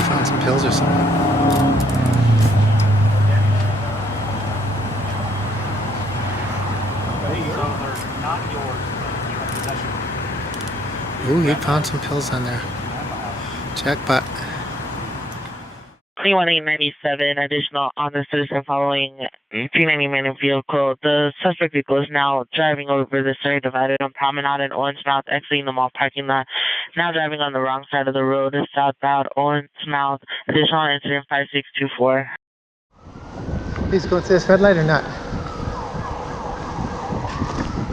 he found some pills or something. Ooh, he found some pills on there. Jackpot. 21897, additional officers are following 390 minute vehicle. The suspect vehicle is now driving over the Surrey Divided on Promenade in Owensmouth, exiting the mall parking lot. Now driving on the wrong side of the road, southbound Owensmouth. Additional incident 5624. He's going to this red light or not?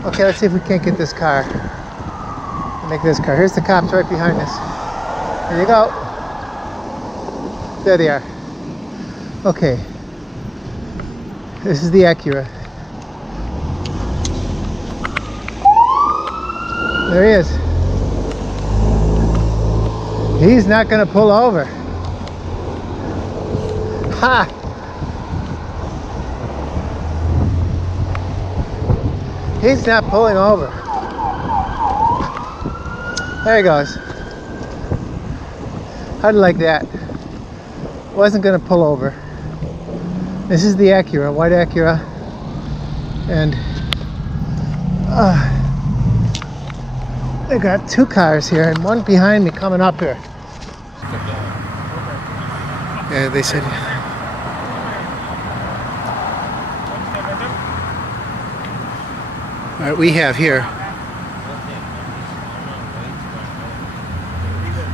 Okay, let's see if we can't get this car. Make this car. Here's the cops right behind us. There you go. There they are. Okay. This is the Acura. There he is. He's not going to pull over. Ha! He's not pulling over. There he goes. How'd you like that? Wasn't gonna pull over. This is the Acura, white Acura, and they got two cars here and one behind me coming up here. Yeah, they said. All right, we have here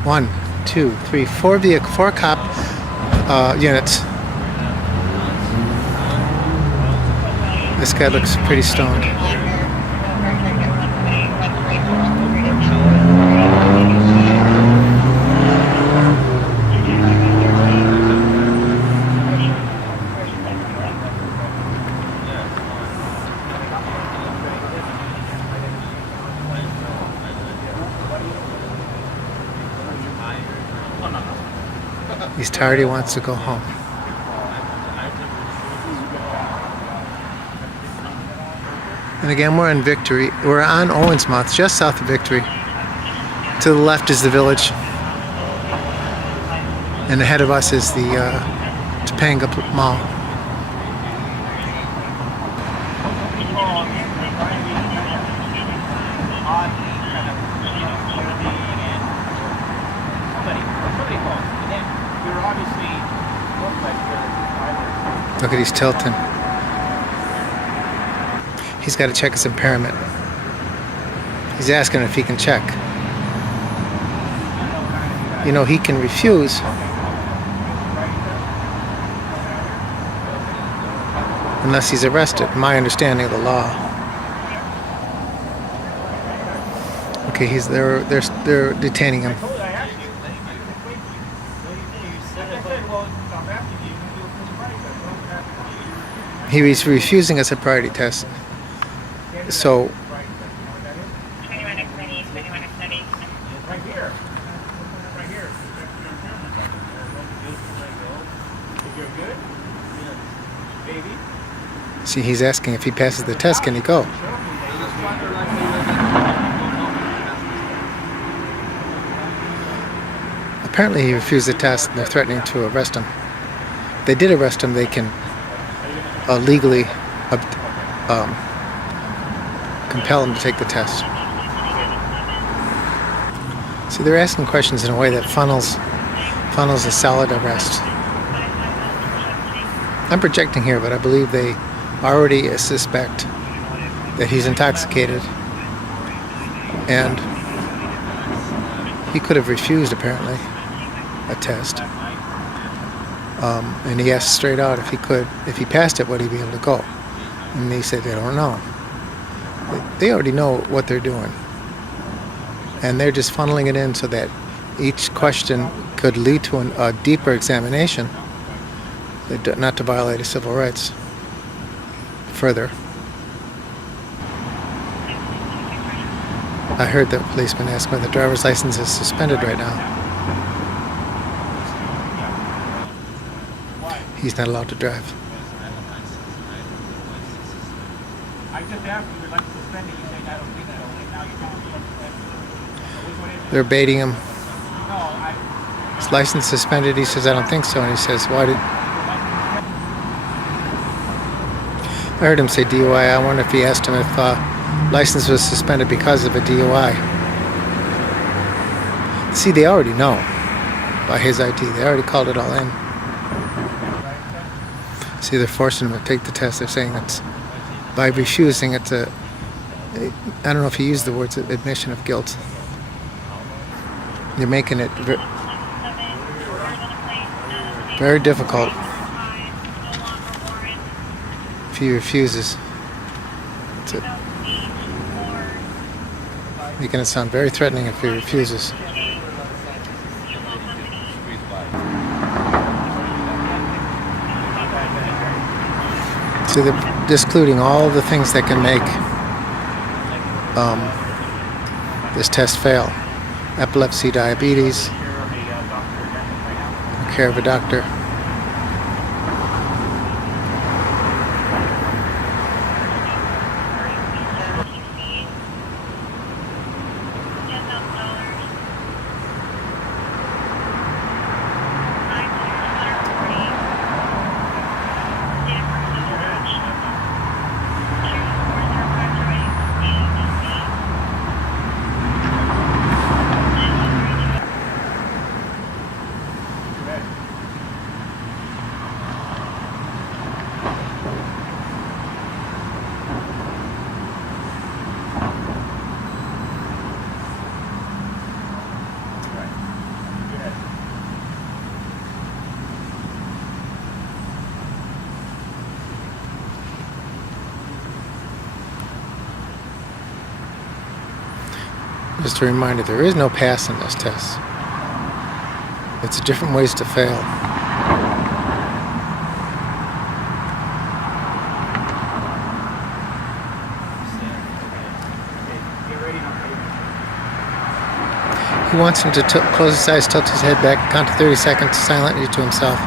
1, 2, 3, 4 cop units. This guy looks pretty stoned. He's tired, he wants to go home. And again, we're on Victory. We're on Owensmouth, just south of Victory. To the left is the village. And ahead of us is the Topanga Mall. Look at he's tilting. He's got to check his impairment. He's asking if he can check. You know, he can refuse. Unless he's arrested, my understanding of the law. Okay, they're detaining him. He was refusing a sobriety test. So see, he's asking if he passes the test, can he go? Apparently he refused the test and they're threatening to arrest him. If they did arrest him, they can legally compel him to take the test. See, they're asking questions in a way that funnels a solid arrest. I'm projecting here, but I believe they already suspect that he's intoxicated, and he could have refused, apparently, a test. And he asked straight out if he passed it, would he be able to go? And they said they don't know. They already know what they're doing. And they're just funneling it in so that each question could lead to a deeper examination, not to violate his civil rights further. I heard the policeman ask why the driver's license is suspended right now. He's not allowed to drive. They're baiting him, His license suspended. He says, I don't think so. And he says, why did... I heard him say DUI. I wonder if he asked him if license was suspended because of a DUI. See, they already know by his ID. They already called it all in. See, they're forcing him to take the test. They're saying it's by refusing. It's a... I don't know if he used the words admission of guilt. You're making it very difficult if he refuses. It's making it sound very threatening if he refuses. So they're discluding all the things that can make this test fail. Epilepsy, diabetes, care of a doctor. Just a reminder, there is no pass in this test. It's different ways to fail. He wants him to close his eyes, tilt his head back, count to 30 seconds silently to himself.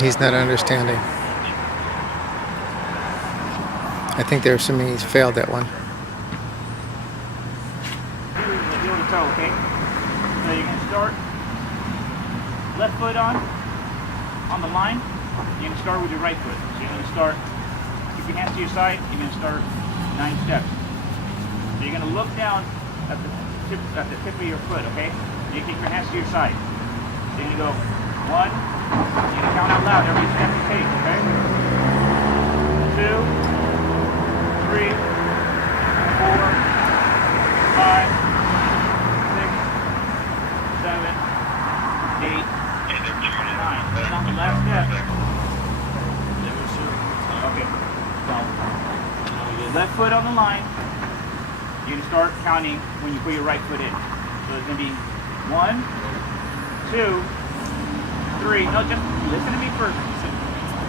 He's not understanding. I think they're assuming he's failed that one. Okay? So you're going to start left foot on the line. You're going to start with your right foot. So you're going to start, keep your hands to your side, you're going to start 9 steps. So you're going to look down at the tip of your foot, okay? You keep your hands to your side. So you're going to go 1, you're going to count out loud every step you take, okay? 2, 3, 4, 5, 7, 8, 9. Then on the last step. Okay. So, left foot on the line. You're going to start counting when you put your right foot in. So it's going to be 1, 2, 3. No, just listen to me first.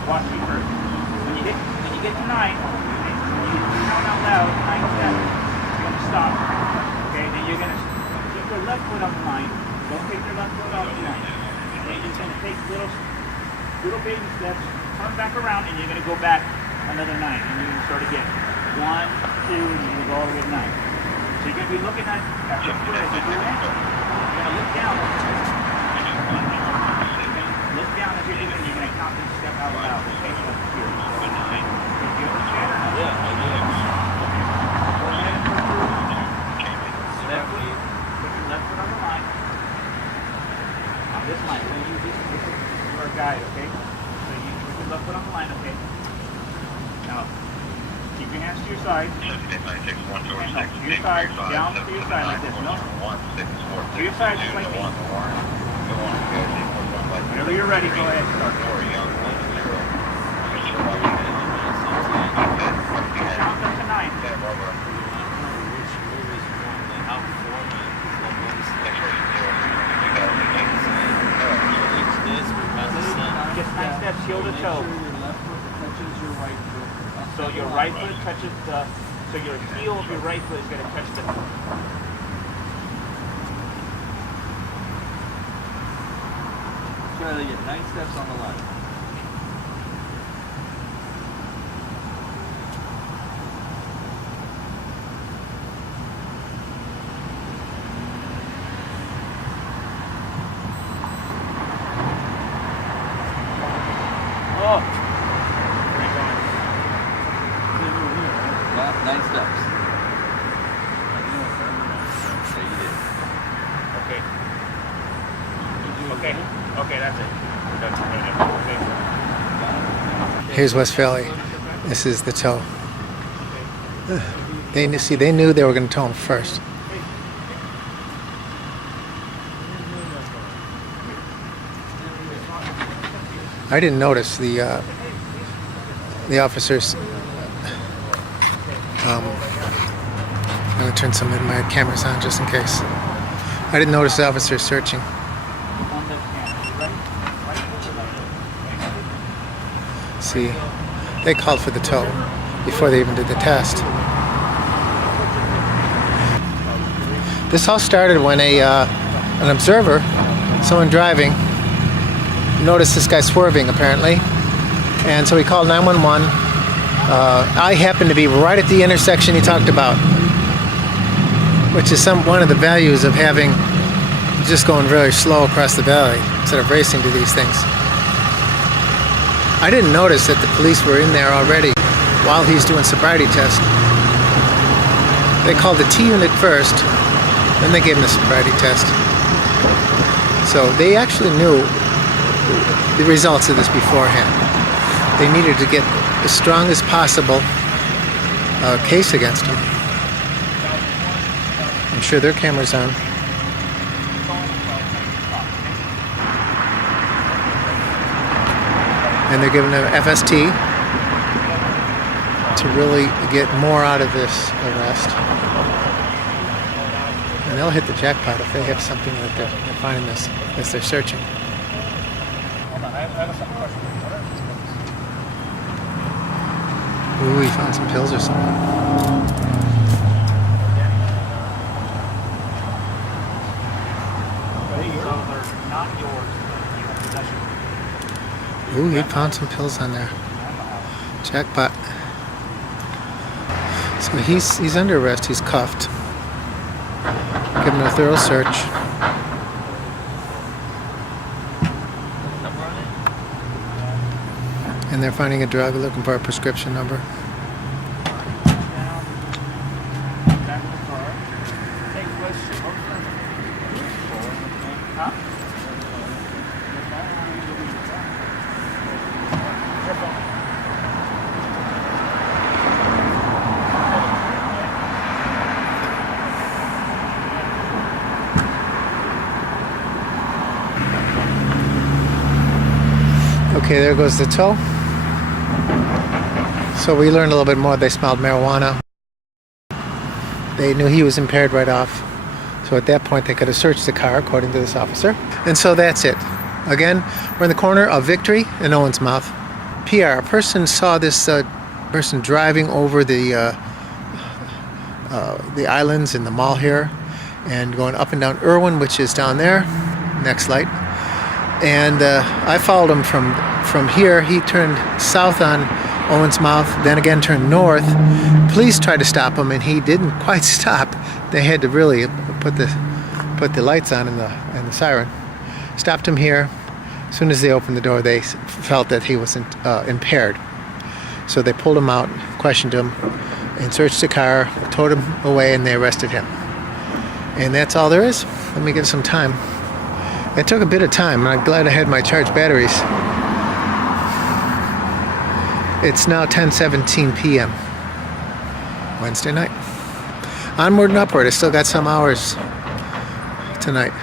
Watch me first. When you get to 9, you count out loud 9 steps. You're going to stop. Okay. Then you're going to keep your left foot on the line. Don't take your left foot off the line. Then you're just going to take little baby steps, turn back around, and you're going to go back another 9. And you're going to start again. 1, 2, and you're going to go all the way to 9. So you're going to be looking at your foot as you do it. You're going to look down. Look down as you're doing it. You're going to count each step out loud. Okay, so here. Do you understand or not? Yeah, I do. Okay. Go ahead and put your left foot on the line. On this line, this is your guide, okay? So you put your left foot on the line, okay? Now, keep your hands to your side. And to your side, down to your side like this. No. To your side, just like me. Whenever you're ready, go ahead and start. Count up to 9. heel to toe. Make sure your left foot touches your right foot. So your right foot touches the, so your heel of your right foot is going to touch the. Try to get 9 steps on the line. Oh! Yeah, 9 steps. Okay. Okay. Okay, that's it. Here's West Valley. This is the tow. They knew they were going to tow him first. I didn't notice the officers. I'm going to turn some of my cameras on just in case. I didn't notice the officers searching. See, they called for the tow before they even did the test. This all started when an observer, someone driving, noticed this guy swerving apparently, and so he called 911. I happened to be right at the intersection he talked about, which is one of the values of having just going very slow across the valley instead of racing to these things. I didn't notice that the police were in there already while he's doing sobriety test. They called the T unit first, then they gave him the sobriety test. So they actually knew the results of this beforehand. They needed to get the strongest possible case against him. I'm sure their camera's on. And they're giving him FST to really get more out of this arrest. And they'll hit the jackpot if they have something that they're finding this as they're searching. Ooh, he found some pills or something. Ooh, he found some pills on there. Jackpot. So he's under arrest. He's cuffed. Give him a thorough search. And they're finding a drug, looking for a prescription number. Okay, there goes the tow. So we learned a little bit more. They smelled marijuana. They knew he was impaired right off. So at that point, they could have searched the car, according to this officer. And so that's it. Again, we're in the corner of Victory and Owensmouth. PR, a person saw this person driving over the islands in the mall here and going up and down Irwin, which is down there. Next light. And I followed him from here. He turned south on Owensmouth, then again turned north. Police tried to stop him, and he didn't quite stop. They had to really put the lights on and the siren. Stopped him here. As soon as they opened the door, they felt that he was impaired. So they pulled him out, questioned him, and searched the car, towed him away, and they arrested him. And that's all there is. Let me give some time. It took a bit of time, and I'm glad I had my charged batteries. It's now 10:17 p.m. Wednesday night. Onward and upward. I still got some hours tonight.